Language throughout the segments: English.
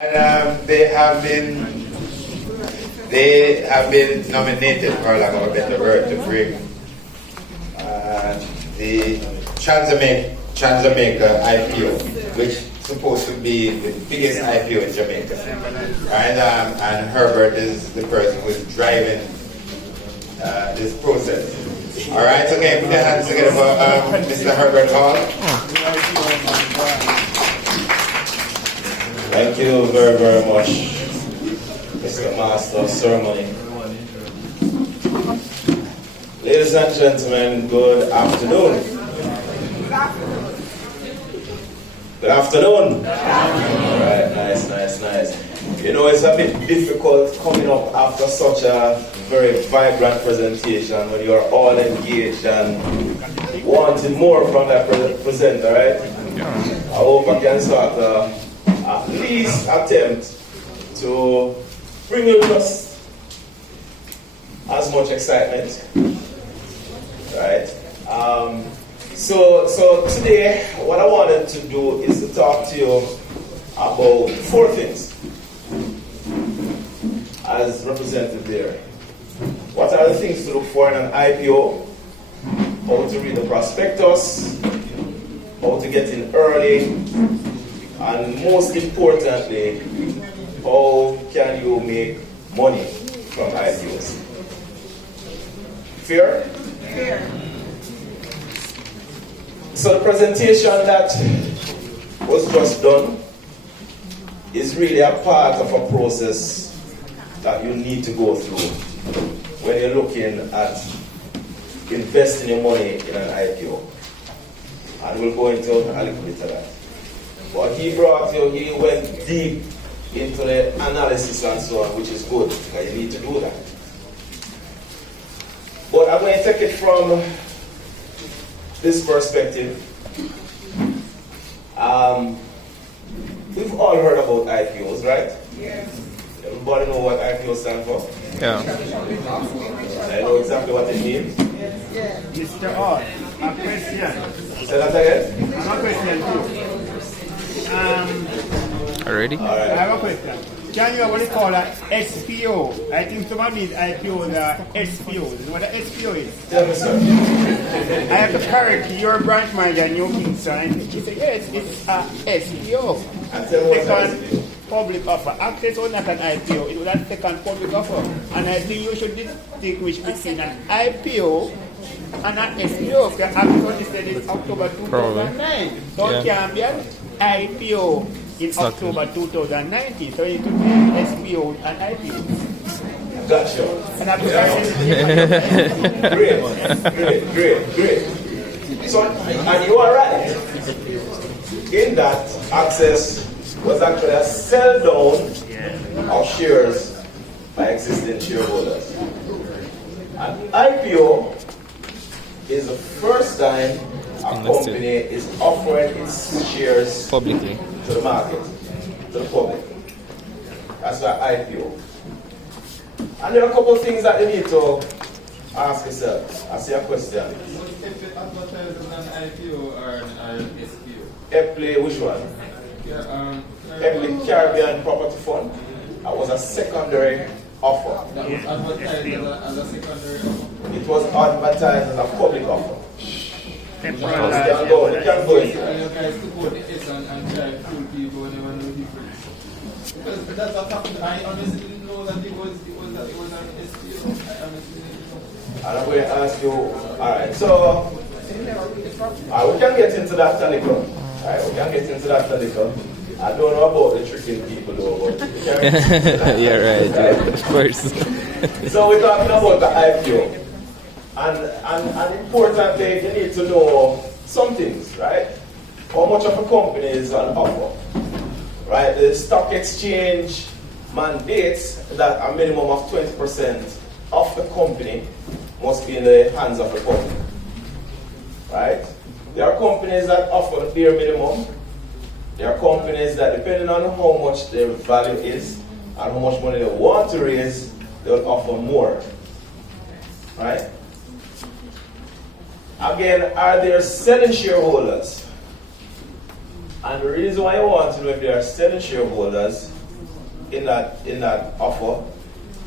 And they have been nominated, for lack of a better word, to bring the Trans-Jamaica IPO, which is supposed to be the biggest IPO in Jamaica. And Herbert is the person who is driving this process. All right, so can you put your hands together for Mr. Herbert Hall? Thank you very, very much, Mr. Master of Ceremony. Ladies and gentlemen, good afternoon. Good afternoon. All right, nice. You know, it's a bit difficult coming up after such a very vibrant presentation when you are all engaged and wanting more from that presenter, right? I hope I can start at least attempt to bring you just as much excitement, right? So today, what I wanted to do is to talk to you about 4 things, as represented there. What are the things to look for in an IPO? How to read the prospectus, how to get in early, and most importantly, how can you make money from IPOs? Fair? Fair. So the presentation that was just done is really a part of a process that you need to go through when you're looking at investing your money in an IPO. And we'll go into a little bit of that. But he went deep into the analysis and so on, which is good, because you need to do that. But I'm going to take it from this perspective. We've all heard about IPOs, right? Yes. Everybody know what IPO stands for? Yeah. I know exactly what it means. Yes. Mr. Hall, a question. Say that again? I have a question too. Already? All I right. have a question. Can you what they call an SPO? I think some of these IPOs are SPOs. You know what an SPO is? Tell me, sir. I have to correct your branch manager, New Kingston, and she said, yes, it's a SPO. And tell me what's an Second public offer. Access was not an IPO, it was a second public offer. And I think you should distinguish between an IPO and an SPO. Because Access said it's October 2009. So it can be an IPO in October 2019. So it could be an SPO and IPO. Gotcha. And I'm Great. So, and you are right in that Access was actually a sell down of shares by existing shareholders. An IPO is the first time a company is offering its shares Publicly. to the market, to the public. That's an IPO. And there are a couple of things that you need to ask yourself. I see a question. If it advertises an IPO or an SPO? Epley, which one? Yeah, Epley Caribbean Property Fund. That was a secondary offer. that was advertised as a secondary offer. It was advertised as a public offer. You can go into And that. you guys took out the S and try to fool people when they were no difference. Because that's what happened. I honestly didn't know that it was an SPO. I honestly didn't know. And I'm going to ask you, alright, so we can get into that a little. Alright, we can get into that a little. I don't know about the tricking people though, but we can get into that. Yeah, right. Right? Of course. So we're talking about the IPO. And importantly, you need to know some things, right? How much of a company is on offer? Right? The stock exchange mandates that a minimum of 20% of the company must be in the hands of the public. Right? There are companies that offer the bare minimum. There are companies that, depending on how much their value is and how much money they want to raise, they will offer more. Right? Again, are there selling shareholders? And the reason why I want to know if they are selling shareholders in that offer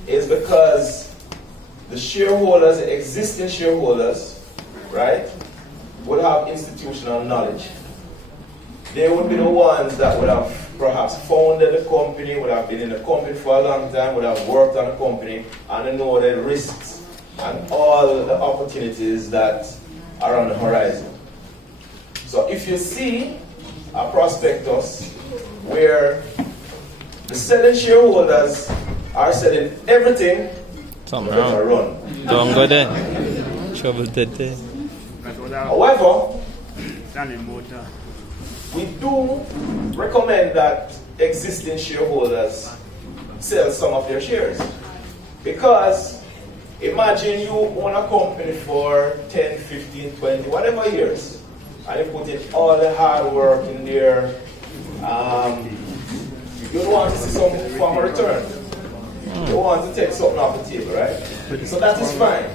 is because the shareholders, the existing shareholders, right, would have institutional knowledge. They would be the ones that would have perhaps founded the company, would have been in the company for a long time, would have worked on the company, and they know the risks and all the opportunities that are on the horizon. So if you see a prospectus where the selling shareholders are selling everything, Something you better wrong. run. Don't go there. Trouble today. However, Standing motor. we do recommend that existing shareholders sell some of their shares. Because imagine you own a company for 10, 15, 20, whatever years, and you put in all the hard work in there. You want to see some form of return. You want to take something off the table, right? So that is fine.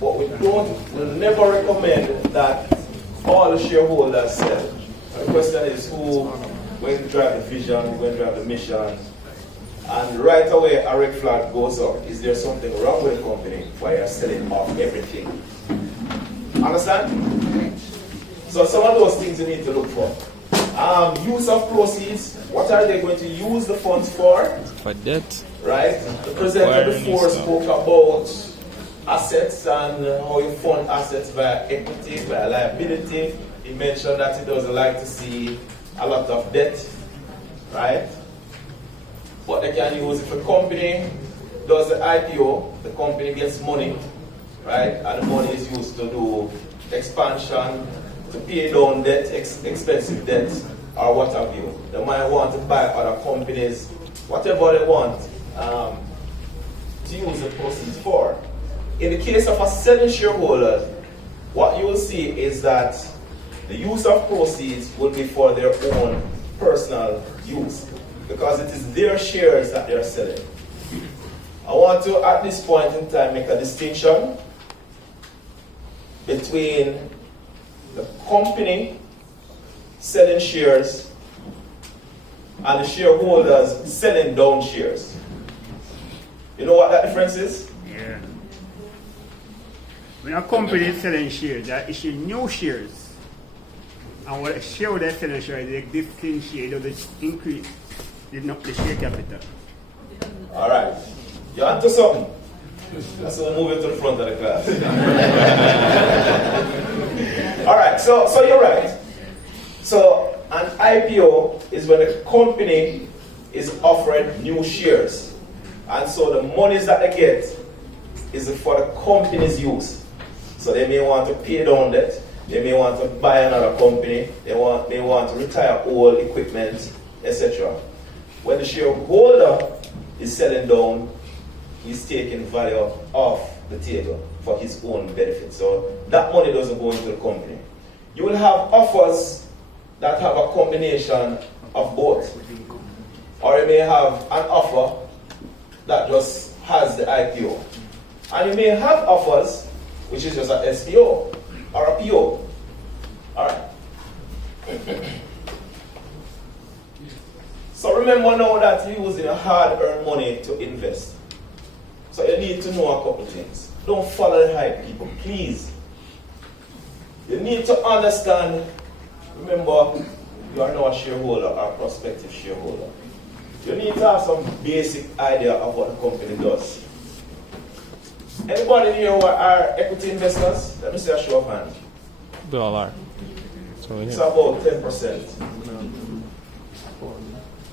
But we'll never recommend that all the shareholders sell. The question is who going to drive the vision, who's going to drive the mission, and right away a red flag goes up. Is there something wrong with the company why you're selling off everything? Understand? So some of those things you need to look for. Use of proceeds. What are they going to use the funds for? For that. Right? The presenter before spoke about assets and how you fund assets via equity, via liability. He mentioned that he doesn't like to see a lot of debt, right? But they can use if a company does the IPO, the company gets money, right? And the money is used to do expansion, to pay down debt, expensive debt, or what have you. They might want to buy other companies, whatever they want to use the proceeds for. In the case of a selling shareholder, what you will see is that the use of proceeds will be for their own personal use because it is their shares that they're selling. I want to, at this point in time, make a distinction between the company selling shares and the shareholders selling down shares. You know what that difference is? Yeah. When a company is selling shares, they issue new shares. And what shareholder is selling shares, the existing share does increase the share capital. All right. You onto something? Let's move it to the front of the class. All right. So you're right. So an IPO is when the company is offering new shares. And so the monies that they get is for the company's use. So they may want to pay down debt, they may want to buy another company, they may want to retire old equipment, etc. When the shareholder is selling down, he's taking value off the table for his own benefit. So that money doesn't go into the company. You will have offers that have a combination of both. Or you may have an offer that just has the IPO. And you may have offers which is just a SPO or a PO. Alright? So remember now that you're using hard-earned money to invest. So you need to know a couple things. Don't follow the hype, people, please. You need to understand, remember, you are now a shareholder or a prospective shareholder. You need to have some basic idea of what the company does. Anybody here who are equity investors? Let me see a show of hands. We all are. So It's about 10%.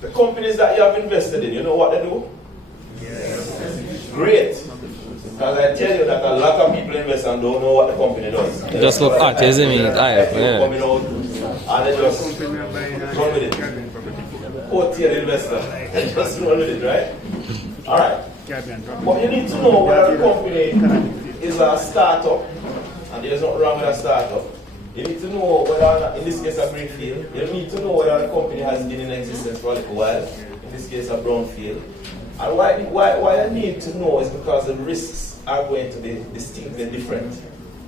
The companies that you have invested in, you know what they do? Yes. Great. Because I tell you that a lot of people invest and don't know what the company does. just look at it, isn't it? Coming out and they just run with it. OTL investor. They just run with it, right? Alright. But you need to know whether the company is a startup, and there's nothing wrong with a startup. You need to know whether, in this case, a greenfield. You need to know whether the company has been in existence for a little while. In this case, a brownfield. And why I need to know is because the risks are going to be distinctly different.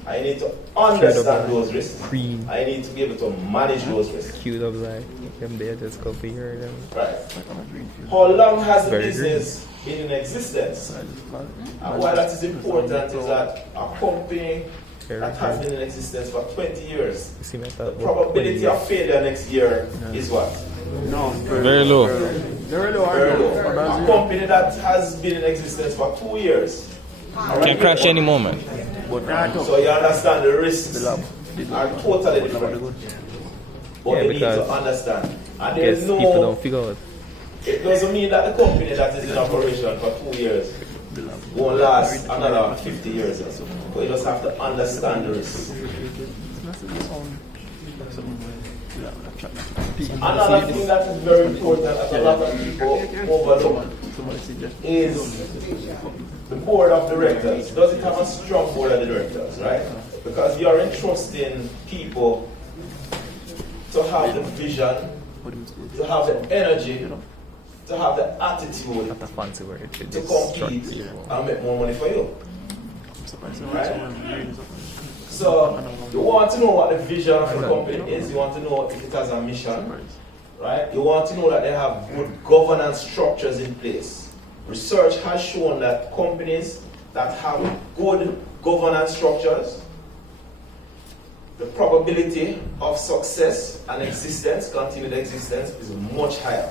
I need to understand those risks. Cream. I need to be able to manage those risks. Cute up like them there just go figure them. Right. How long has the Very business been in existence? And why that is important is that a company that has been in existence for 20 years, You see me the probability of failure next year is what? No, very low. Very low. Very low. A company that has been in existence for 2 years Can crash any moment. So you understand the risks are totally different. But Yeah, you need to because understand. And Guess there's people no, don't figure out. it doesn't mean that the company that is in operation for 2 years won't last another 50 years or so. But you just have to understand the risks. Another thing that is very important that a lot of people overlook is the board of directors. Does it have a strong board of directors, right? Because you're entrusting people to have the vision, to have the energy, to have the attitude Not a fancy word. to compete and make more money for you. Right? So you want to know what the vision of the company is. You want to know if it has a mission. Right? You want to know that they have good governance structures in place. Research has shown that companies that have good governance structures, the probability of success and existence, continued existence, is much higher.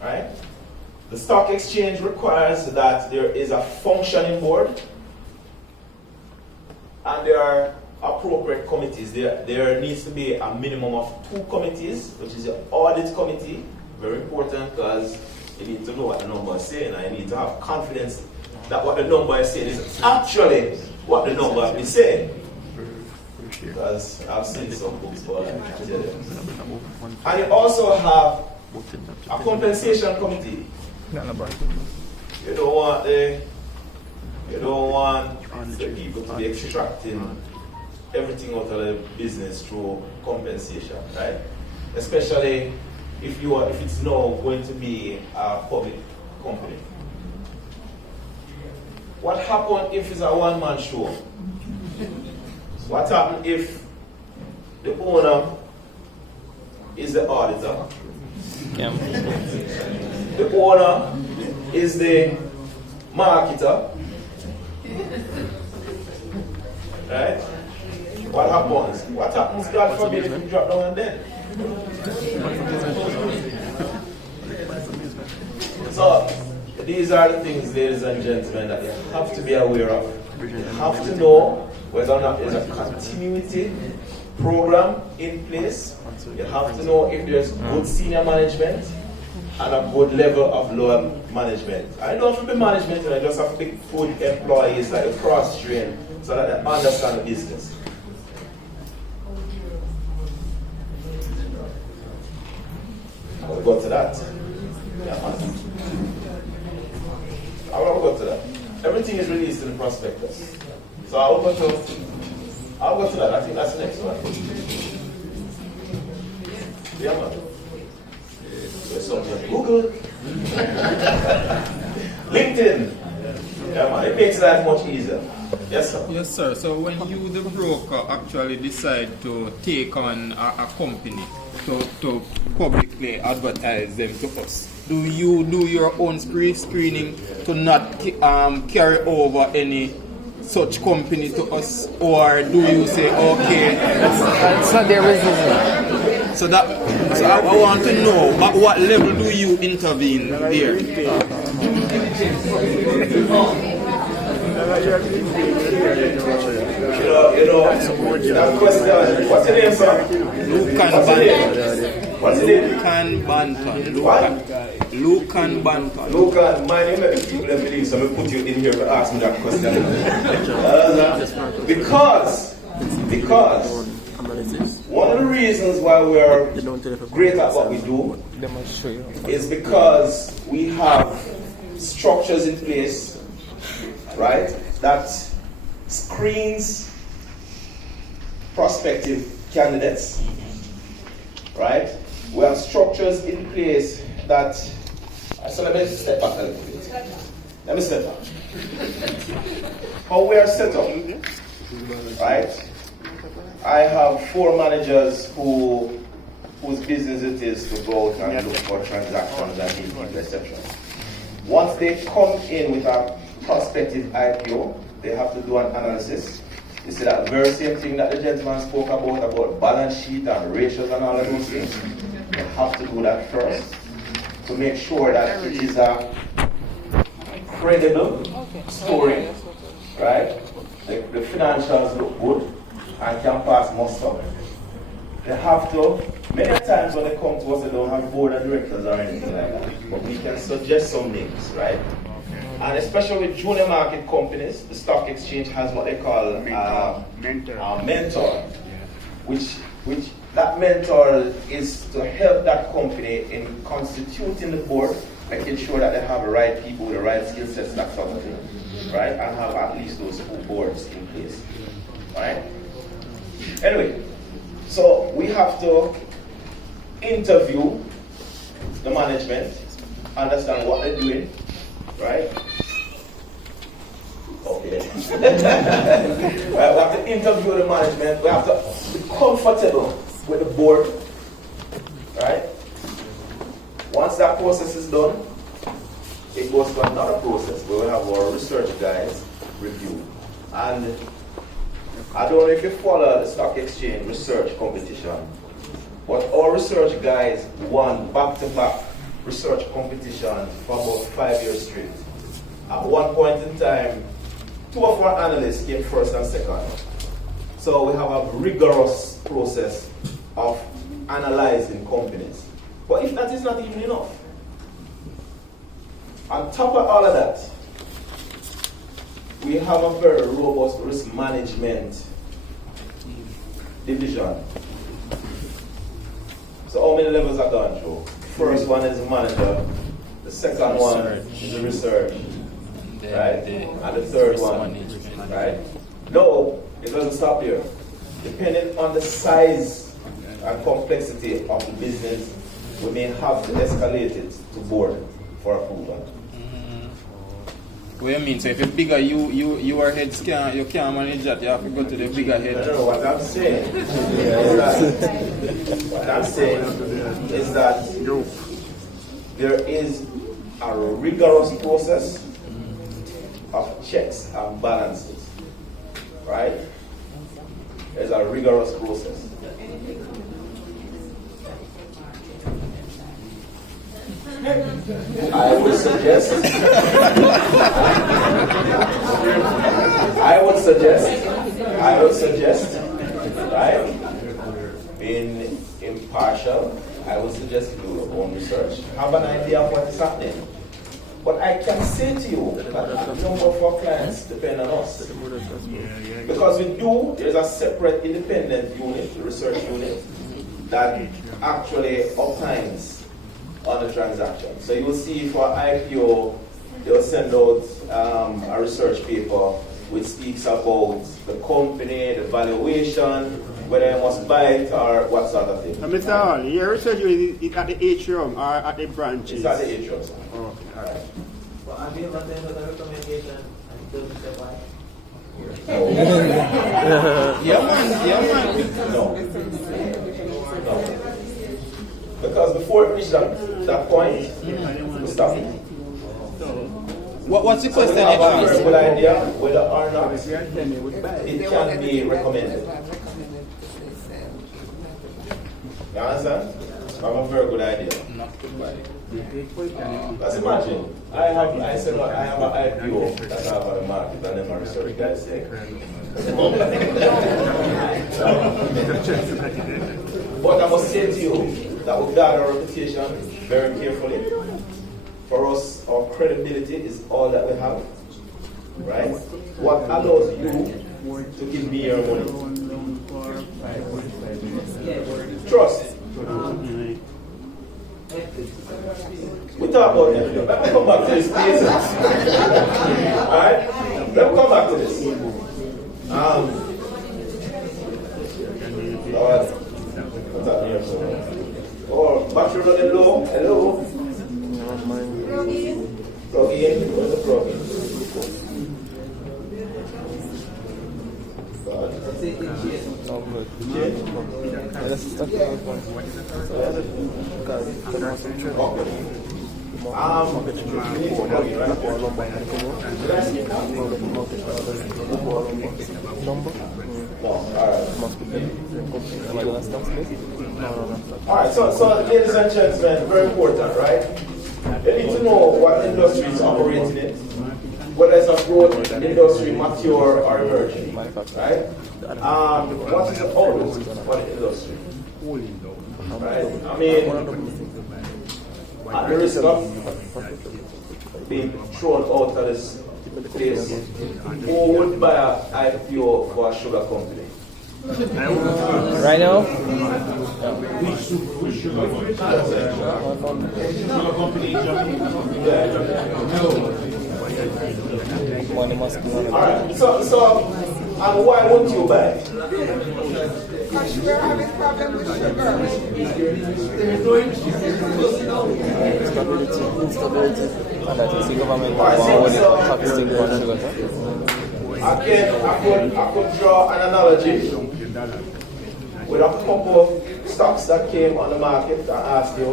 Right? The stock exchange requires that there is a functioning board and there are appropriate committees. There needs to be a minimum of 2 committees, which is the audit committee, very important because you need to know what the number is saying and you need to have confidence that what the number is saying is actually what the number is saying. Because I've seen some books, but I tell you. And you also have a compensation committee. You don't want the people to be extracting everything out of the business through compensation, right? Especially if it's now going to be a public company. What happens if it's a one-man show? What happens if the owner is the auditor? Yeah. The owner is the marketer. Right? What happens? What happens, God forbid, if you drop down and dead? So, these are the things, ladies and gentlemen, that you have to be aware of. You have to know whether or not there's a continuity program in place. You have to know if there's good senior management and a good level of lower management. I don't have to be management, I just have to be good employees that you cross-train so that they understand the business. I will go to that. Yeah, man. I will go to that. Everything is released in the prospectus. So I'll go to that. I think that's the next one. Yeah, man. There's something. Google. LinkedIn. Yeah, man. It makes life much easier. Yes, sir. Yes, sir. So when you, the broker, actually decide to take on a company to publicly advertise them to us, do you do your own screening to not carry over any such company to us, or do you say, okay, It's not their business. so I want to know at what level do you intervene there? You know, that question. What's your name, sir? Lucan What's your name? Lucan Banton. Lucan, my name is people that believe, so I'm going to put you in here to ask me that question. Because one of the reasons why we are great at what we do is because we have structures in place, right, that screens prospective candidates, right? We have structures in place that, so let me step back a little bit. Let me set up. How we are set up, right? I have 4 managers whose business it is to go out and look for transactions and meet reception. Once they come in with a prospective IPO, they have to do an analysis. You see that very same thing that the gentleman spoke about balance sheet and ratios and all of those things. They have to do that first to make sure that it is a credible story, right? The financials look good and can pass muster. They have to, many times when they come to us, they don't have board of directors or anything like that. But we can suggest some names, right? And especially with junior market companies, the stock exchange has what they call a mentor, which that mentor is to help that company in constituting the board, making sure that they have the right people with the right skill sets, that sort of thing, right? And have at least those 2 boards in place, right? Anyway, so we have to interview the management, understand what they're doing, right? Okay. We have to interview the management. We have to be comfortable with the board, right? Once that process is done, it goes to another process where we have our research guys review. And I don't know if you follow the stock exchange research competition, but our research guys won back-to-back research competition for about 5 years straight. At one point in time, 2 of our analysts came first and second. So we have a rigorous process of analyzing companies. But if that is not even enough, on top of all of that, we have a very robust risk management division. So how many levels are gone through? First one is the manager, the second one is the research, right? And the third one, right? No, it doesn't stop there. Depending on the size and complexity of the business, we may have to escalate it to board for approval. What do you mean? So if it's bigger, your heads you can't manage that. You have to go to the bigger head. No, what I'm saying is that there is a rigorous process of checks and balances, right? There's a rigorous process. I would suggest, right, being impartial, I would suggest you do your own research, have an idea of what is happening. But I can say to you that a number of our clients depend on us. Because there's a separate independent unit, the research unit, that actually opines on the transaction. So you will see for IPO, they'll send out a research paper which speaks about the company, the valuation, whether you must buy it or what sort of thing. Mr. Hall, your research is at the atrium or at the branches? It's at the atrium, sir. Oh, okay, all right. But have you ever done the recommendation and don't step by? No. Because before it reached that point, we stopped it. What's the question? So we have a very good idea whether or not it can be recommended. You understand? I have a very good idea. Let's imagine I have an IPO that I have on the market, and then my research guys say. But I must say to you that we guard our reputation very carefully. For us, our credibility is all that we have, right? What allows you to give me your money? Trust. We talk about it. Let me come back to this, please. Alright? Let me come back to this. Lord, what's up here? Oh, battery running low. Hello? Plug in. Where's the plug in? Alright, so ladies and gentlemen, very important, right? You need to know what industry is operating in, whether it's a growth industry, mature or emerging, right? What is the outlook for the industry? Right? I mean, at the risk of being thrown out of this place, who would buy an IPO for a sugar company? Right now? Money must be on it. Alright, so, and why won't you buy? Because we're having problem with sugar. Instability. And that is the government who have to think about sugar. Again, I could draw an analogy with a couple of stocks that came on the market and asked you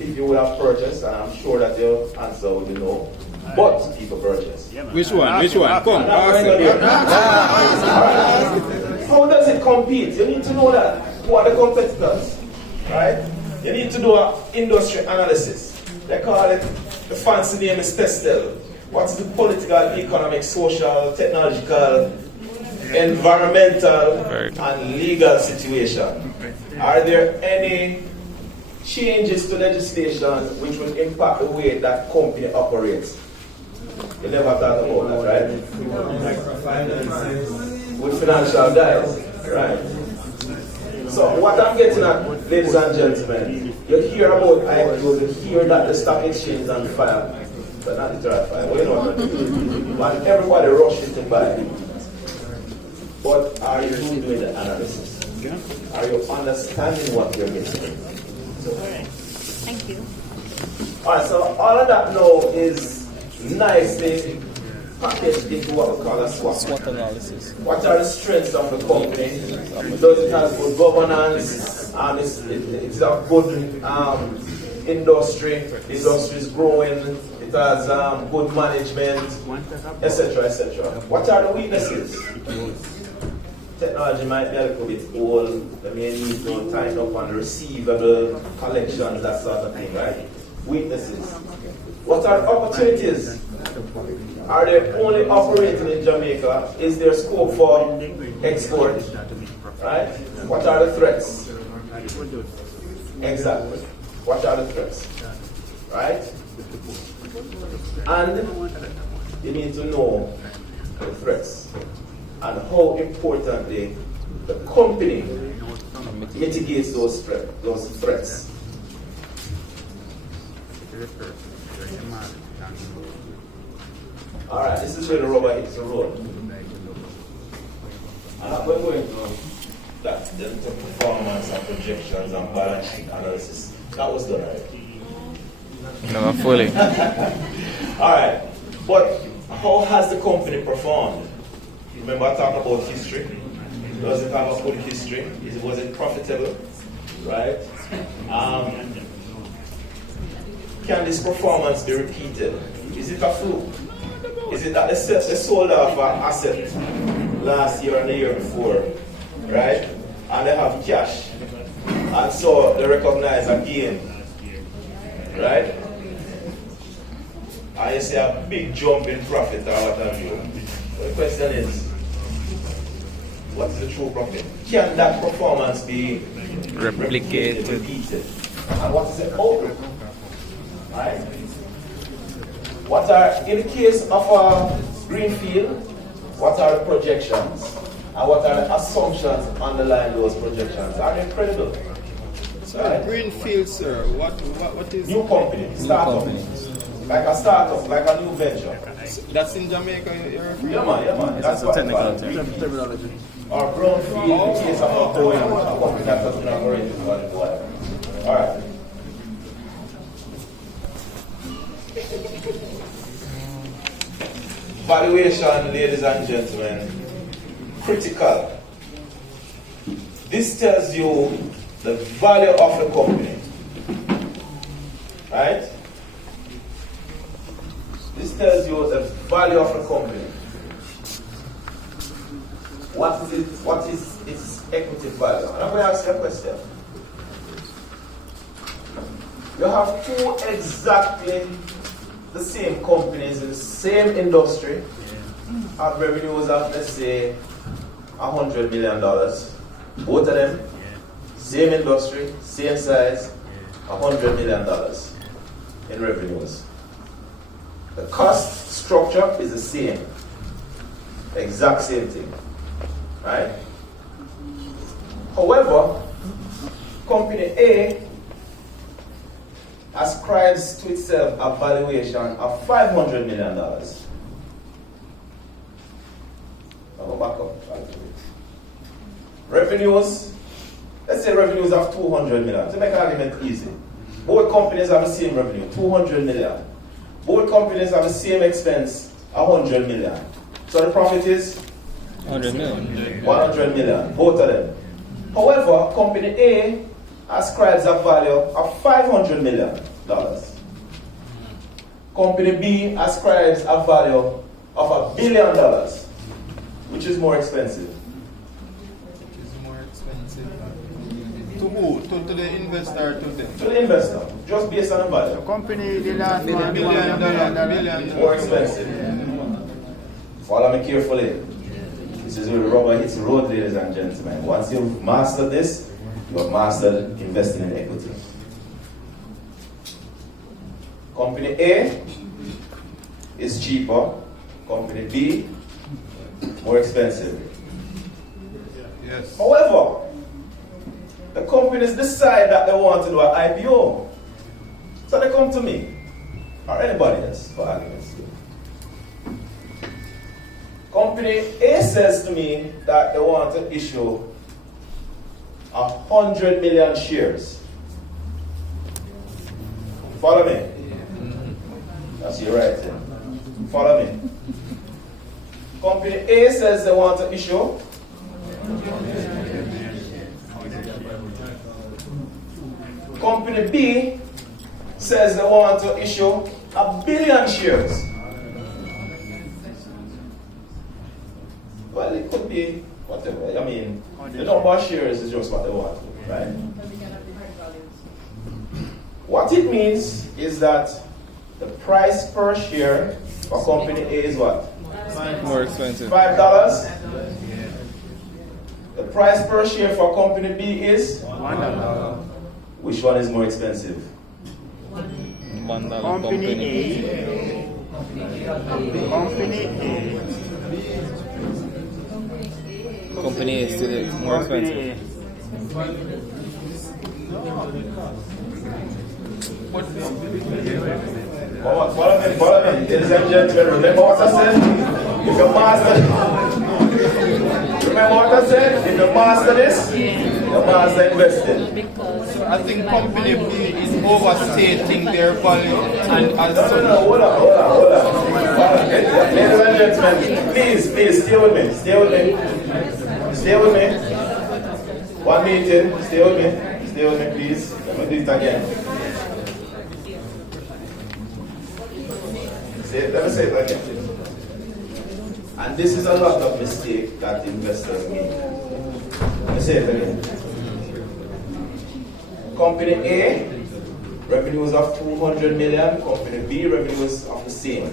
if you would have purchased, and I'm sure that your answer would be no. But people purchase. Which one? Come, How does it compete? You need to know that. Who are the competitors? Right? You need to do an industry analysis. They call it, the fancy name is TESTEL. What's the political, economic, social, technological, environmental, and legal situation? Are there any changes to legislation which will impact the way that company operates? You never thought about that, right? With financial guys, right? So what I'm getting at, ladies and gentlemen, you hear about IPOs, you hear that the stock exchange is on fire. But not literal fire, well, you know what I mean. But everybody rushes to buy. But are you doing the analysis? Are you understanding what you're missing? Thank you. Alright, so all of that now is nicely packaged into what we call a SWOT. SWOT analysis. What are the strengths of the company? Does it have good governance? It's a good industry. The industry is growing. It has good management, etc., etc. What are the weaknesses? Technology might be a little bit old. They may need to tighten up on the receivable collections, that sort of thing, right? Weaknesses. What are the opportunities? Are they only operating in Jamaica? Is there scope for export? Right? What are the threats? Exactly. What are the threats? Right? And you need to know the threats and how importantly the company mitigates those threats. Alright, this is where the rubber hits the road. And I'm going to that the performance and projections and balance sheet analysis. That was done already. No, fully. Alright, but how has the company performed? Remember I talked about history. Does it have a good history? Was it profitable? Right? Can this performance be repeated? Is it a fluke? Is it that they sold off an asset last year and the year before, right? And they have cash, and so they recognize a gain, right? And you see a big jump in profit or what have you. But the question is, what is the true profit? Can that performance be replicated, repeated? And what is the outlook? Right? What are, in the case of a greenfield, what are the projections? And what are the assumptions underlying those projections? Are they credible? So greenfield, sir, what is new company, startup. Like a startup, like a new venture. That's in Jamaica, you're referring? Yeah man. That's what technical terminology. Or brownfield, in the case of a company that has been operating for a while. Alright. Valuation, ladies and gentlemen, critical. This tells you the value of the company. Right? This tells you the value of the company. What is it? What is its equity value? And I'm going to ask you a question. You have two exactly the same companies in the same industry, have revenues of, let's say, $100 million. Both of them, same industry, same size, $100 million in revenues. The cost structure is the same, exact same thing, right? However, company A ascribes to itself a valuation of $500 million. I'll go back up. Revenues, let's say revenues of $200 million. To make an argument easy, both companies have the same revenue, $200 million. Both companies have the same expense, $100 million. So the profit is $100 million. $100 million, both of them. However, company A ascribes a value of $500 million. Company B ascribes a value of $1 billion. Which is more expensive? Which is more expensive? To who? To the investor or to them? To the investor, just based on the value. The company did not $1 billion. More expensive. Follow me carefully. This is where the rubber hits the road, ladies and gentlemen. Once you've mastered this, you have mastered investing in equity. Company A is cheaper. Company B, more expensive. Yes. However, the companies decide that they want to do an IPO. So they come to me, or anybody else, for argument's sake. Company A says to me that they want to issue 100 million shares. Follow me? That's your right there. Follow me? Company A says they want to issue Company B says they want to issue 1 billion shares. Well, it could be whatever. I mean, the number of shares is just what they want, right? What it means is that the price per share for company A is what? More expensive. $5. The price per share for company B is $1. Which one is more expensive? $1 Company company. A. Company A. Company A is still more expensive. Follow me, ladies and gentlemen. Remember what I said? If you master, remember what I said? If you master this, you master investing. So I think company B is overstating their value and as No, hold on. Ladies and gentlemen, please, stay with me. Stay with me. One meeting, stay with me, please. Let me do it again. Let me say it again. And this is a lot of mistake that investors make. Let me say it again. Company A, revenues of 200 million. Company B, revenues of the same.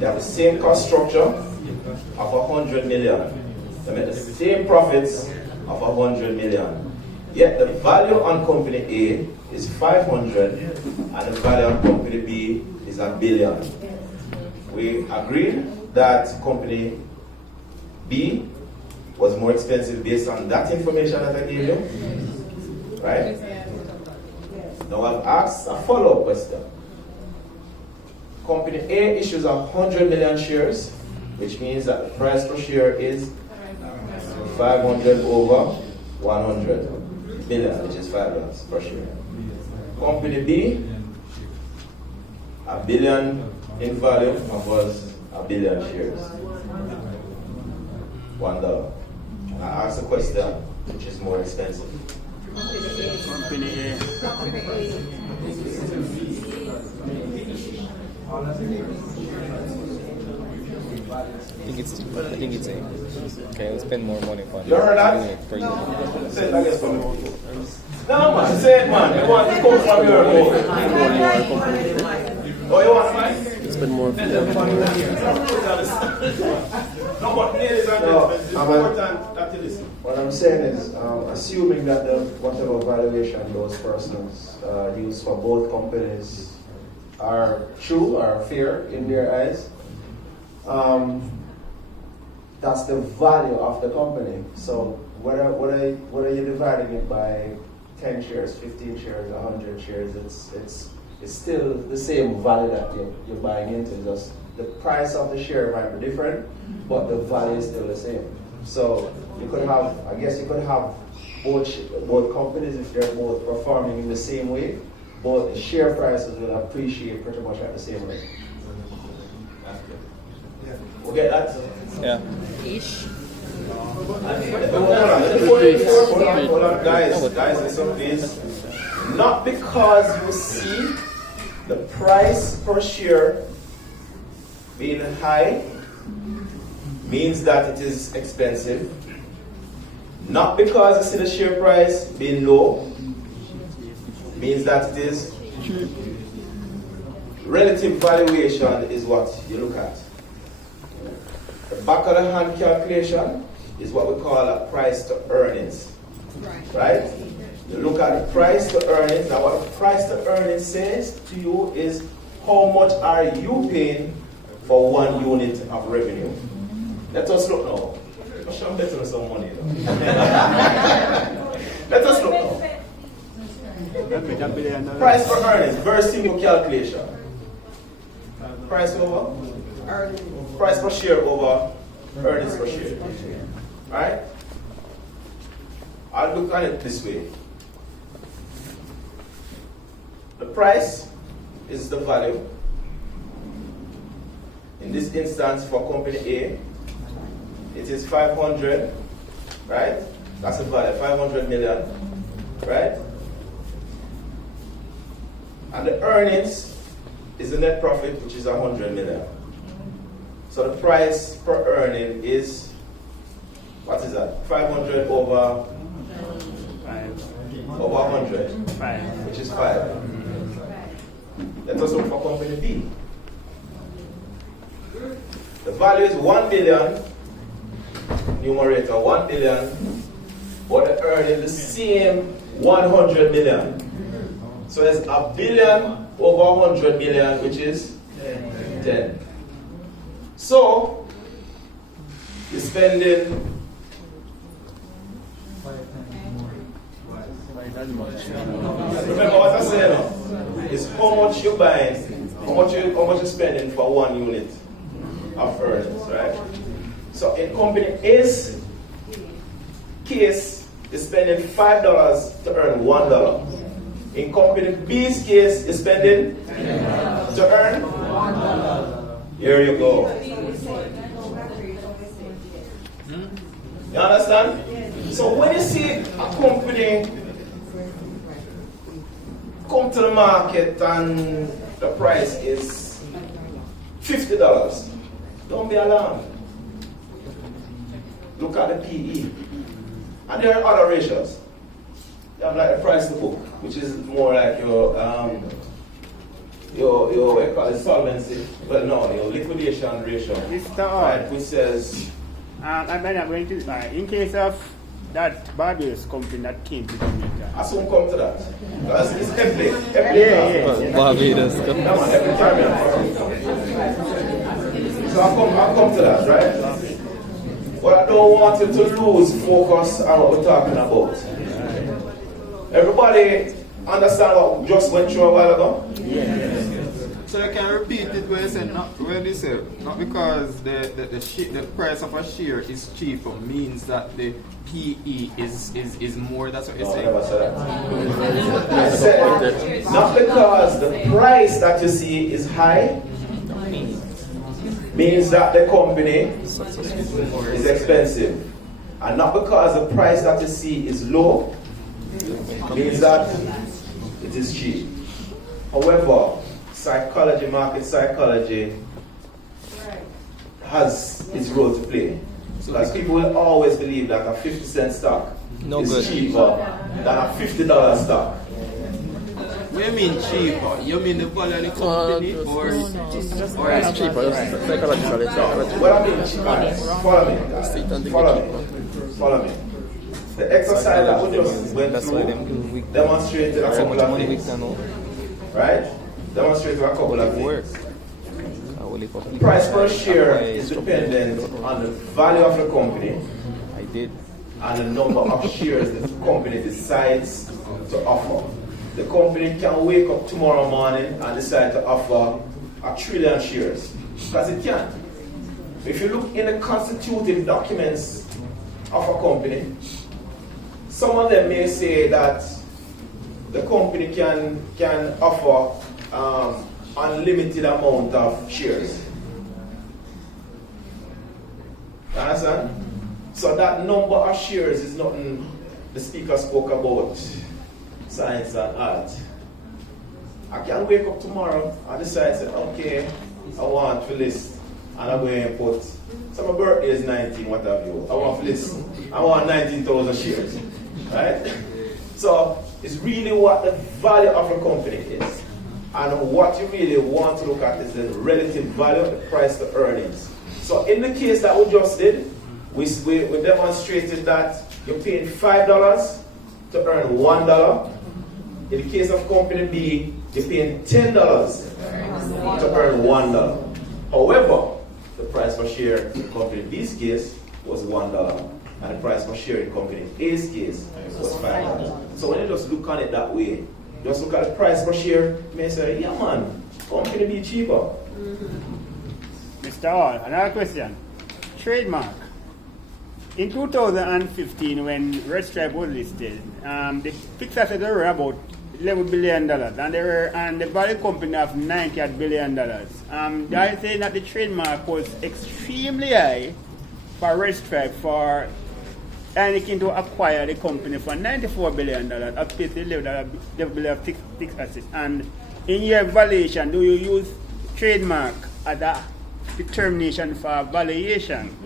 They have the same cost structure of 100 million. They make the same profits of 100 million. Yet the value on company A is 500 and the value on company B is $1 billion. We agreed that company B was more expensive based on that information that I gave you. Right? Now I've asked a follow-up question. Company A issues 100 million shares, which means that the price per share is 500 over 100 million, which is $5 per share. Company B, $1 billion in value was 1 billion shares. $1. I asked a question, which is more expensive. Company A. I think it's A. Okay, we'll spend more money for You heard that? unit per unit. Say it again for me. No, man, say it, man. You want to come from your home. Oh, you want mine? Spend more for them. No, but ladies and gentlemen, it's important that you listen. What I'm saying is, assuming that whatever valuation those persons use for both companies are true or fair in their eyes, that's the value of the company. So whether you're dividing it by 10 shares, 15 shares, 100 shares, it's still the same value that you're buying into. Just the price of the share might be different, but the value is still the same. So you could have both companies if they're both performing in the same way, both the share prices will appreciate pretty much at the same rate. We get that? Yeah. Ish. Hold on, guys, listen please. Not because you see the price per share being high means that it is expensive. Not because you see the share price being low means that it is cheap. Relative valuation is what you look at. The back of the hand calculation is what we call a price to earnings. Right? You look at the price to earnings. Now what the price to earnings says to you is how much are you paying for 1 unit of revenue. Let us look now. I'm sure I'm betting some money. Let us look now. Price for earnings, very simple calculation. Price over? Price per share over earnings per share. Right? I'll look at it this way. The price is the value. In this instance, for company A, it is 500, right? That's the value, 500 million, right? And the earnings is the net profit, which is 100 million. So the price per earning is, what is that? 500 over 100, which is 5. Let us look for company B. The value is 1 billion, numerator 1 billion, but the earning the same 100 million. So there's a billion over 100 million, which is 10. So you're spending remember what I said is how much you're buying, how much you're spending for 1 unit of earnings, right? So in company A's case, you're spending $5 to earn $1. In company B's case, you're spending to earn $1. Here you go. You understand? So when you see a company come to the market and the price is $50, don't be alarmed. Look at the PE. And there are other ratios. You have like the price to book, which is more like your what you call it, solvency. Well, no, your liquidation ratio. Right, which says. I'm not going to. In case of that Barbados company that came to Jamaica. I soon come to that. Because it's every Barbados. every time. So I'll come to that, right? But I don't want you to lose focus on what we're talking about. Everybody understand what just went through a while ago? Yes. So you can repeat it where you said not because the price of a share is cheaper means that the PE is more. That's what you're saying. I never said that. I said not because the price that you see is high means that the company is expensive, and not because the price that you see is low means that it is cheap. However, psychology, market psychology has its role to play. Because people will always believe that a 50-cent stock is cheaper than a $50 stock. What do you mean cheaper? You mean the value of the company or It's cheaper, psychologically. What I mean cheaper, follow me. The exercise that we just went through demonstrated a couple of things. Right? Demonstrated a couple of things. The price per share is dependent on the value of the company and the number of shares the company decides to offer. The company can wake up tomorrow morning and decide to offer 1 trillion shares. Because it can. If you look in the constitutive documents of a company, some of them may say that the company can offer unlimited amount of shares. You understand? So that number of shares is nothing the speaker spoke about science and art. I can wake up tomorrow and decide, say, okay, I want to list and I'm going to put, so my birthday is 19, what have you. I want to list, I want 19,000 shares. Right? So it's really what the value of a company is. And what you really want to look at is the relative value of the price to earnings. So in the case that we just did, we demonstrated that you're paying $5 to earn $1. In the case of company B, you're paying $10 to earn $1. However, the price per share in company B's case was $1. And the price per share in company A's case was $5. So when you just look at it that way, just look at the price per share, you may say, yeah man, company B cheaper. Mr. Hall, another question. Trademark. In 2015, when Red Stripe was listed, the fixed assets were about $11 billion, and the value company of $90 billion. They are saying that the trademark was extremely high for Red Stripe for Heineken to acquire the company for $94 billion, up to the level of fixed assets. And in your valuation, do you use trademark as a determination for valuation?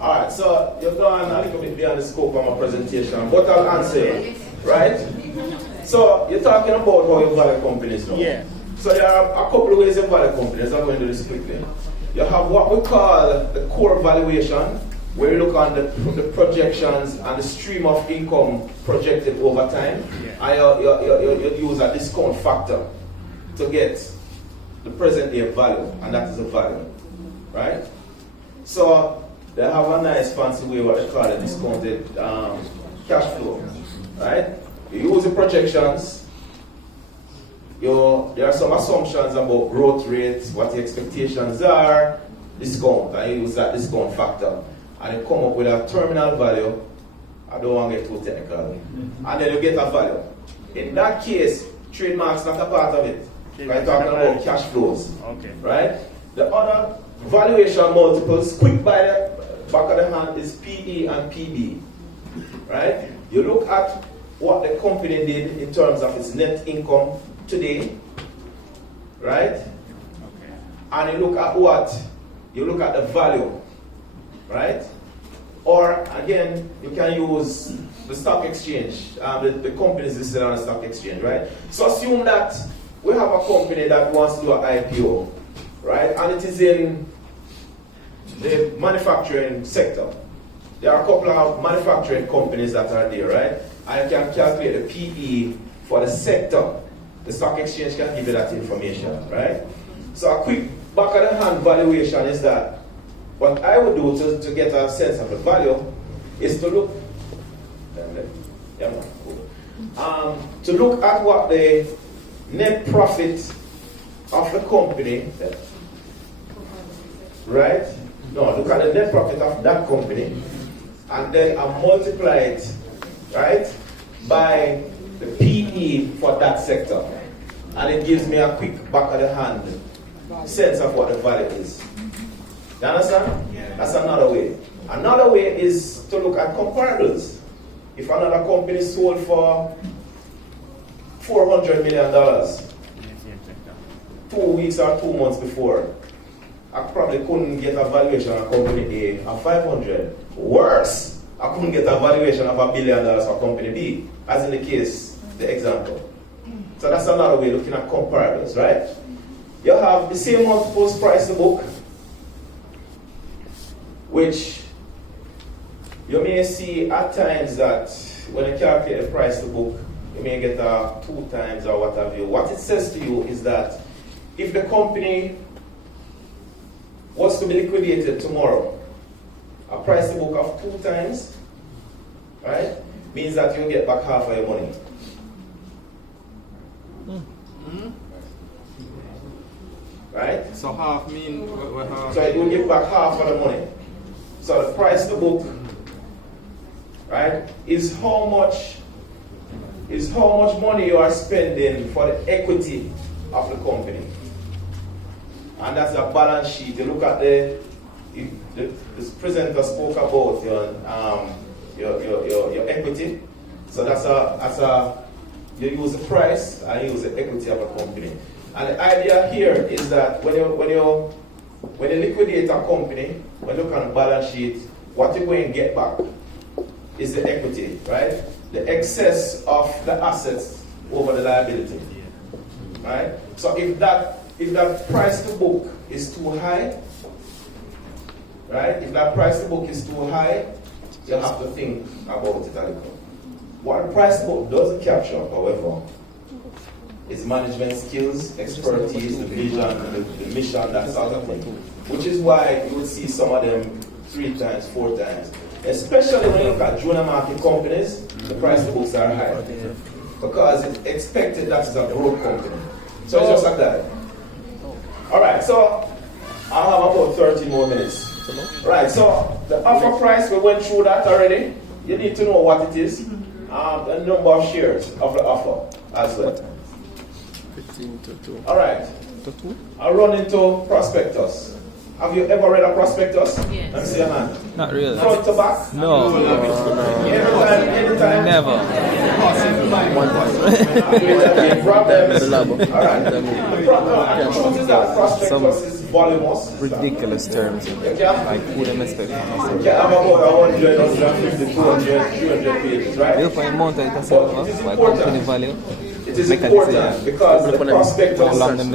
Alright, so you've gone a little bit beyond the scope of my presentation, but I'll answer you, right? So you're talking about how you value companies now. Yeah. So there are a couple of ways you value companies. I'm going to do this quickly. You have what we call the core valuation, where you look on the projections and the stream of income projected over time. Yeah. And you use a discount factor to get the present day value, and that is a value, right? So they have a nice fancy way what they call a discounted cash flow, right? You use the projections, there are some assumptions about growth rates, what the expectations are, discount, and you use that discount factor. And you come up with a terminal value. I don't want to get too technical. And then you get a value. In that case, trademark's not a part of it. We're talking about cash flows. Okay. Right? The other valuation multiples, quick by the back of the hand, is PE and PB. Right? You look at what the company did in terms of its net income today. Right? Okay. And you look at what? You look at the value. Right? Or again, you can use the stock exchange. The companies listed on the stock exchange, right? So assume that we have a company that wants to do an IPO, right? And it is in the manufacturing sector. There are a couple of manufacturing companies that are there, right? And you can calculate the PE for the sector. The stock exchange can give you that information, right? So a quick back of the hand valuation is that what I would do to get a sense of the value is to look, to look at what the net profit of the company, right? No, look at the net profit of that company, and then I multiply it, right, by the PE for that sector, and it gives me a quick back of the hand sense of what the value is. You understand? Yeah. That's another way. Another way is to look at comparables. If another company sold for $400 million 2 weeks or 2 months before, I probably couldn't get a valuation of company A of 500. Worse, I couldn't get a valuation of $1 billion for company B, as in the case, the example. So that's another way of looking at comparables, right? You have the same multiples price to book, which you may see at times that when you calculate the price to book, you may get 2 times or what have you. What it says to you is that if the company was to be liquidated tomorrow, a price to book of 2 times, right, means that you'll get back half of your money. Right? So half mean So it will give back half of the money. So the price to book, right, is how much money you are spending for the equity of the company. And that's a balance sheet. You look at the presenter spoke about your equity. So that's you use the price and you use the equity of a company. And the idea here is that when you liquidate a company, when you look at the balance sheet, what you're going to get back is the equity, right? The excess of the assets over the liability, right? So if that price to book is too high, right? If that price to book is too high, you have to think about it a little. What the price to book doesn't capture, however, is management skills, expertise, the vision, the mission, that sort of thing. Which is why you will see some of them 3 times, 4 times. Especially when you look at junior market companies, the price to books are high. Because it's expected that it's a growth company. So it's just like that. Alright, so I have about 30 more minutes. Right, so the offer price, we went through that already. You need to know what it is. The number of shares of the offer as well. 15 to 2. Alright. To 2? I'll run into prospectus. Have you ever read a prospectus? Yes. Let me see your hand. Not really. Front to back? No. Anytime? Never. Problems? The lab. Alright. The truth is that prospectus is voluminous. Ridiculous terms. Okay. I couldn't expect You can have about 100, 150, 200, 300 pages, right? you find amount that But it is my company important. value. It is important because the prospectus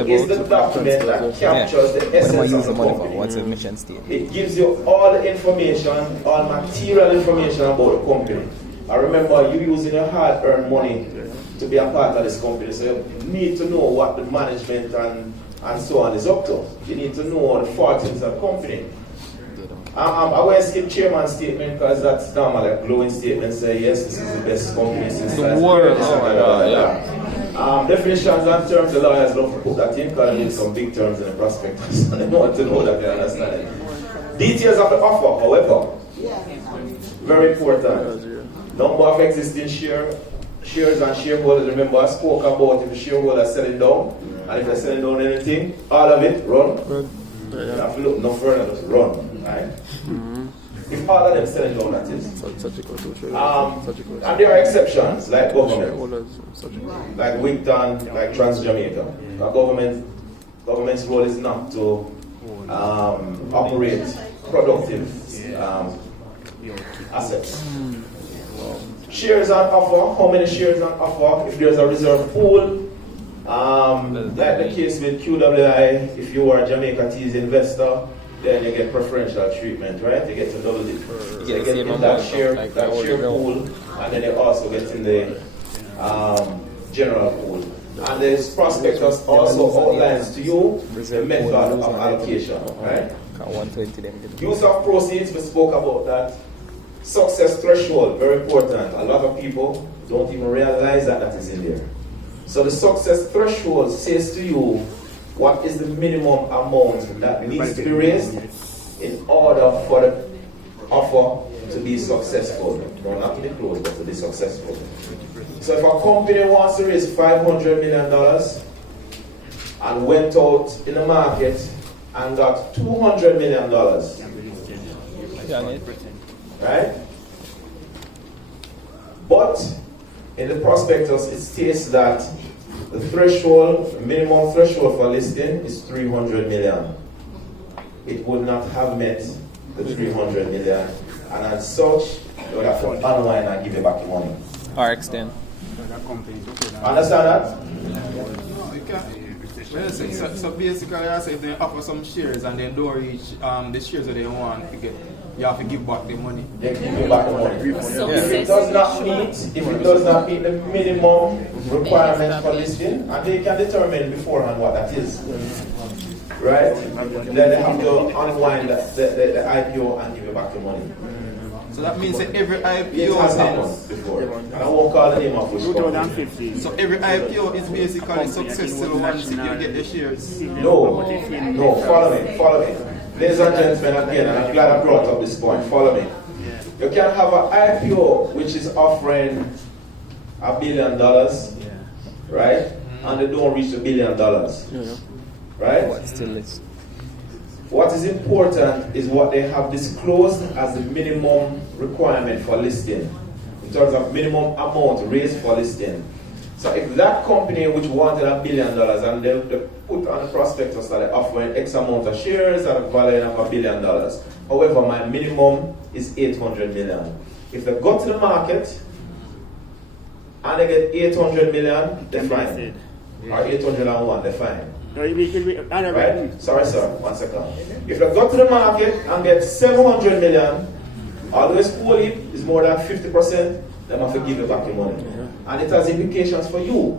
is the document that captures the What am I essence of using the money for? company. What's the mission statement? It gives you all the information, all material information about the company. I remember you using your hard-earned money to be a part of this company, so you need to know what the management and so on is up to. You need to know all the fortunes of the company. I won't skip chairman's statement because that's normally a glowing statement. Say yes, this is the best company since The last world. year. Definitions and terms, the lawyers love to put that in because they need some big terms in the prospectus and they want to know that they understand it. Details of the offer, however, very important. Number of existing shares and shareholders. Remember, I spoke about if the shareholders are selling down, and if they're selling down anything, all of it, run. You have to look no further, just run. Right? If all of them selling down, that is. And there are exceptions, like government, like Wigton, like Trans Jamaica. The government's role is not to operate productive assets. Shares on offer, how many shares on offer? If there's a reserve pool, like the case with QWI, if you are a Jamaica Teas investor, then you get preferential treatment, right? You get to double it. You get in that share pool, and then you also get in the general pool. And this prospectus also outlines to you the method of allocation, right? Use of proceeds, we spoke about that. Success threshold, very important. A lot of people don't even realize that is in there. So the success threshold says to you what is the minimum amount that needs to be raised in order for the offer to be successful. No, not to be closed, but to be successful. So if a company wants to raise $500 million and went out in the market and got $200 million, right? But in the prospectus, it states that the threshold, minimum threshold for listing is 300 million. It would not have met the 300 million, and as such, you would have to unwind and give you back the money. Or extend. Understand that? No, you can't. Well, so basically, I say if they offer some shares and they don't reach the shares that they want to get, you have to give back the money. They give you back the money. If it does not meet the minimum requirement for listing, and they can determine beforehand what that is, right? Then they have to unwind the IPO and give you back the money. So that means that every It IPO has happened before. And I won't call the name of which company. 2015. So every IPO is basically successful once you get the shares. No, follow me. Ladies and gentlemen, again, and I'm glad I brought up this point, follow me. You can have an IPO which is offering $1 billion, right? And they don't reach $1 billion, right? What still is? What is important is what they have disclosed as the minimum requirement for listing, in terms of minimum amount raised for listing. So if that company which wanted $1 billion and they put on the prospectus that they're offering X amount of shares at a value of $1 billion, however, my minimum is 800 million. If they go to the market and they get 800 million, they're fine. Or 801, they're fine. Right? Sorry, sir. 1 second. If they go to the market and get 700 million, although it's fully is more than 50%, they have to give you back your money. And it has implications for you.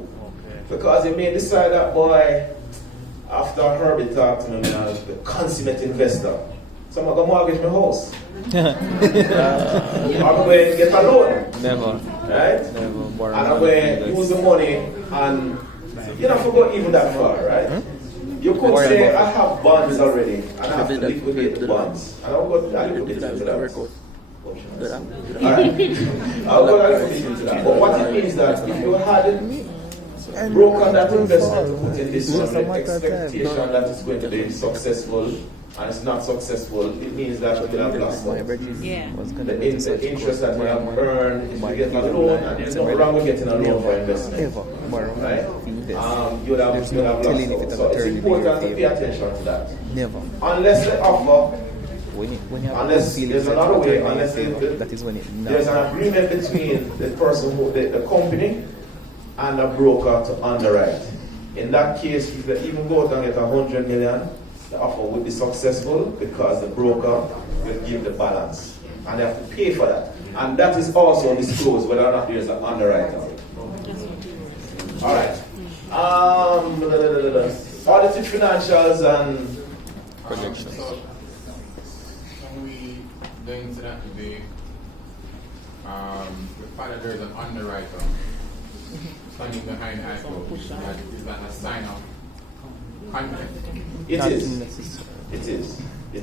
Because you may decide that, boy, after Herbert talked to me, the consummate investor, so I'm going to mortgage my house. I'm going to get a loan. Never. Right? Never. And I'm going to use the money and you don't have to go even that far, right? You could say, I have bonds already, and I have to liquidate the bonds. And I'll go liquidate into that. Alright. I'll go liquidate into that. But what it means that if you had broken that investment to put in this expectation that it's going to be successful, and it's not successful, it means that you will have lost out. Yeah. The interest that you have earned if you get a loan, and there's nothing wrong with getting a loan for investment. Right? You'll have lost out. So it's important to pay attention to that. Never. Unless they offer, When you unless there's another way, unless that is when it there's an agreement between the person who, the company, and a broker to underwrite. In that case, if they even go out and get 100 million, the offer would be successful because the broker will give the balance. And they have to pay for that. And that is also disclosed whether or not there's an underwriter. Alright. Audited financials and projections. So, when we the incident today, we find that there is an underwriter standing behind IPO. Is that a sign of confidence? It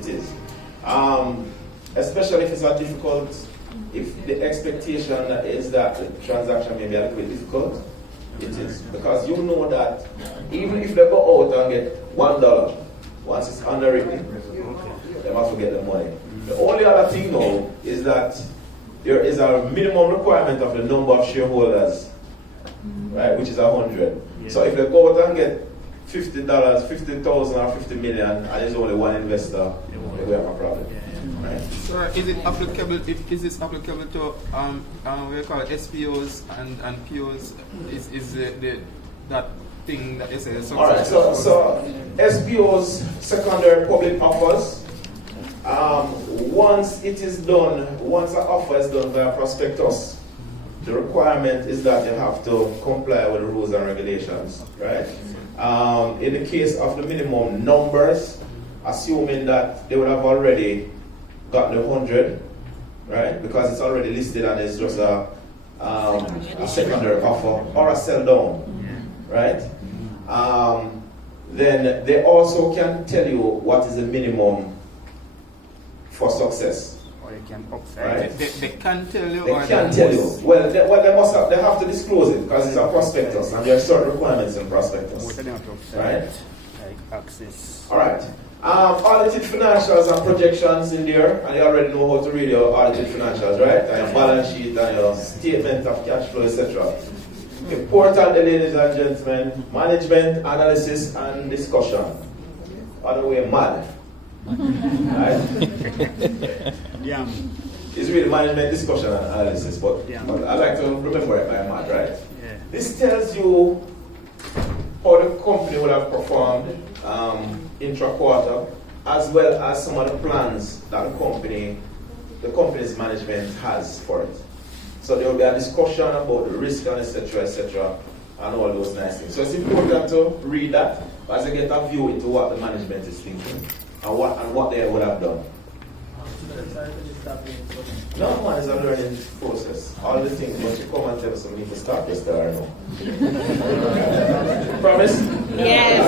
is. Especially if it's a difficult, if the expectation is that the transaction may be a little bit difficult, it is. Because you know that even if they go out and get $1, once it's underwritten, they have to get the money. The only other thing now is that there is a minimum requirement of the number of shareholders, right, which is 100. Yeah. So if they go out and get $50, 50,000 or 50 million, and there's only one investor, we have a problem. Right? So is it applicable? Is this applicable to what we call SPOs and POs? Is that thing that you say? All right. So SPOs, secondary public offers. Once it is done, once an offer is done via prospectus, the requirement is that you have to comply with the rules and regulations, right? In the case of the minimum numbers, assuming that they would have already gotten the 100, right? Because it's already listed and it's just a secondary offer or a sell down, right? Then they also can tell you what is the minimum for success. Or they can right? They can tell you. They can tell you. Well, they have to disclose it because it's a prospectus and there are certain requirements in prospectus, right? like access. All right. Audited financials and projections in there, and you already know how to read your audited financials, right? And your balance sheet and your statement of cash flow, etc. Importantly, ladies and gentlemen, management, analysis, and discussion. Other way, mad. Right? Yeah. It's really management, discussion, and analysis, but I like to remember it by mad, right? Yeah. This tells you how the company will have performed intra-quarter, as well as some of the plans that the company's management has for it. So there will be a discussion about the risk and etc., and all those nice things. So it's important to read that as you get a view into what the management is thinking and what they would have done. No, man, it's a learning process. All the things, once you come and tell us we need to start this there, I know. Promise? Yes.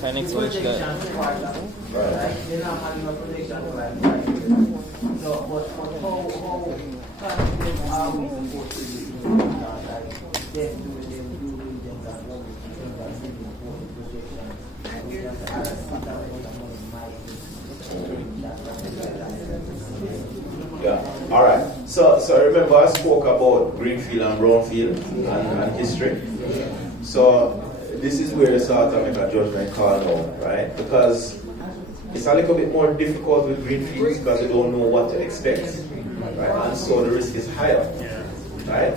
Can I explain that? They're not having a prediction like so, but how confident are we supposed to be like them doing them due diligence and what we think that's in the projection? We have to ask what that money might be. Yeah. All right. So remember I spoke about greenfield and brownfield and history. So this is where you start to make a judgment call now, right? Because it's a little bit more difficult with greenfields because you don't know what to expect, right? And so the risk is higher, right?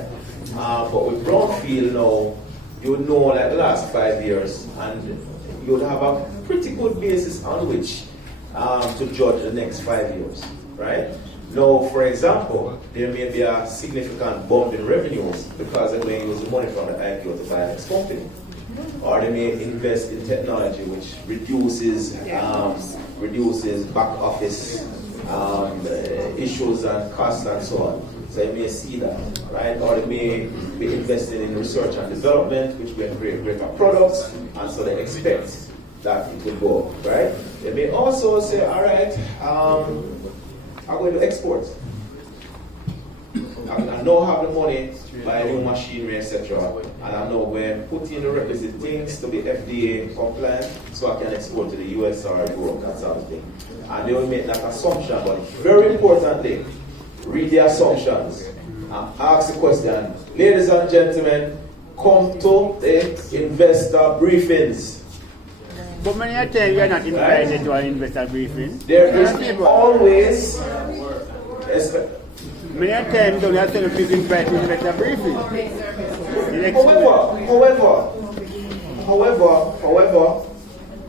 But with brownfield now, you would know like the last 5 years, and you would have a pretty good basis on which to judge the next 5 years, right? Now, for example, there may be a significant bump in revenues because they're going to use the money from the IPO to buy the next company. Or they may invest in technology which reduces back office issues and costs and so on. So you may see that, right? Or they may be investing in research and development, which will create greater products, and so they expect that it will go up, right? They may also say, all right, I'm going to export. I now have the money, buy new machinery, etc. And I know when putting the requisite things to be FDA compliant, so I can export to the US or Europe, that sort of thing. And they will make that assumption, but very importantly, read the assumptions and ask the question. Ladies and gentlemen, come to the investor briefings. But many a time you are not invited to an investor briefing. There is always many a time don't have to invite to investor briefing. However,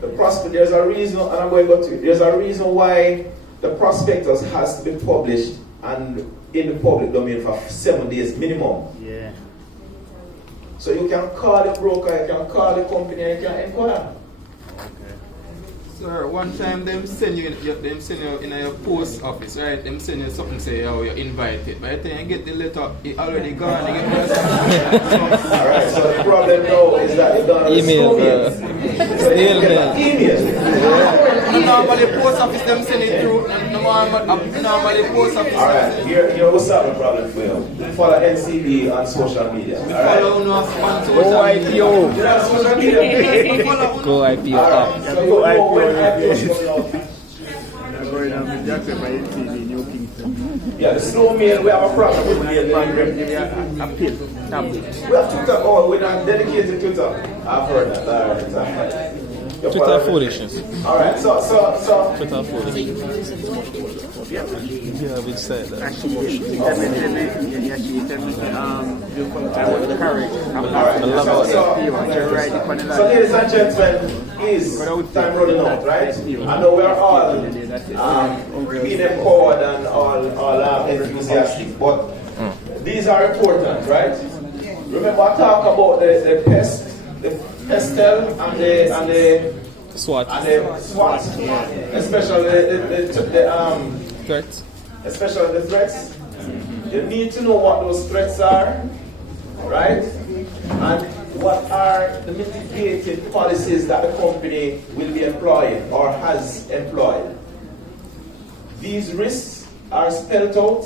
the prospect, there's a reason, and I'm going to go to it. There's a reason why the prospectus has to be published and in the public domain for 7 days minimum. Yeah. So you can call the broker, you can call the company, and you can inquire. Sir, one time them send you in your post office, right? Them send you something say, oh, you're invited. By the time you get the letter, it already gone. Alright, so the problem now is that you don't Email. Normally post office them send it through. Normally post office. Alright, here what's up the problem for you. Follow NCB on social media. Follow on Go IPO. You're on social media. Go IPO. Alright, so you know when IPO is coming out. Yeah, the slow mail, we have a problem with mail. We have Twitter, oh, we're not dedicated to Twitter. I've heard that. Twitter foolishness. Alright, so. Twitter foolishness. Yeah, we said that. So ladies and gentlemen, please, time running out, right? I know we are all being empowered and all enthusiastic, but these are important, right? Remember I talk about the pestle and the SWAT. And the SWAT, especially the threats. Especially the threats. You need to know what those threats are, right? And what are the mitigated policies that the company will be employing or has employed. These risks are spelled out